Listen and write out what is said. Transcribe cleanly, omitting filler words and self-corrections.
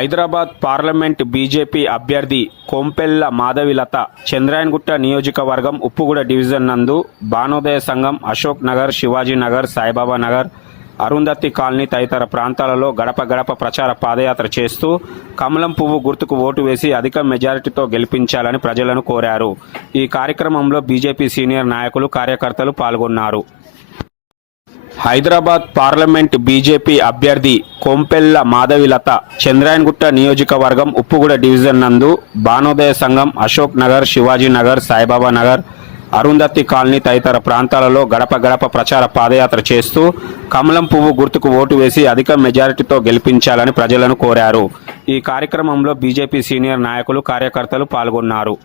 Hyderabad parliament BJP అభ్యర్థి కొంపెల్ల మాధవిలత చంద్రాయణగుట్ట నియోజకవర్గం Uppuguda division నందు భానోదయ సంఘం, అశోక్ నగర్, శివాజీ నగర్, సాయిబాబా నగర్, అరుంధతి కాలనీ తదితర ప్రాంతాలలో గడప గడప ప్రచార పాదయాత్ర చేస్తూ కమలం పువ్వు గుర్తుకు ఓటు వేసి అధిక మెజారిటీతో గెలిపించాలని ప్రజలను కోరారు. ఈ కార్యక్రమంలో బీజేపీ సీనియర్ నాయకులు, కార్యకర్తలు పాల్గొన్నారు. హైదరాబాద్ పార్లమెంట్ బీజేపీ అభ్యర్థి కొంపెల్ల మాధవిలత చంద్రాయణగుట్ట నియోజకవర్గం ఉప్పుగూడ డివిజన్ నందు భానోదయ సంఘం, అశోక్ నగర్, శివాజీ నగర్, సాయిబాబా నగర్, అరుంధతి కాలనీ తదితర ప్రాంతాలలో గడప గడప ప్రచార పాదయాత్ర చేస్తూ కమలం పువ్వు గుర్తుకు ఓటు వేసి అధిక మెజారిటీతో గెలిపించాలని ప్రజలను కోరారు. ఈ కార్యక్రమంలో బీజేపీ సీనియర్ నాయకులు, కార్యకర్తలు పాల్గొన్నారు.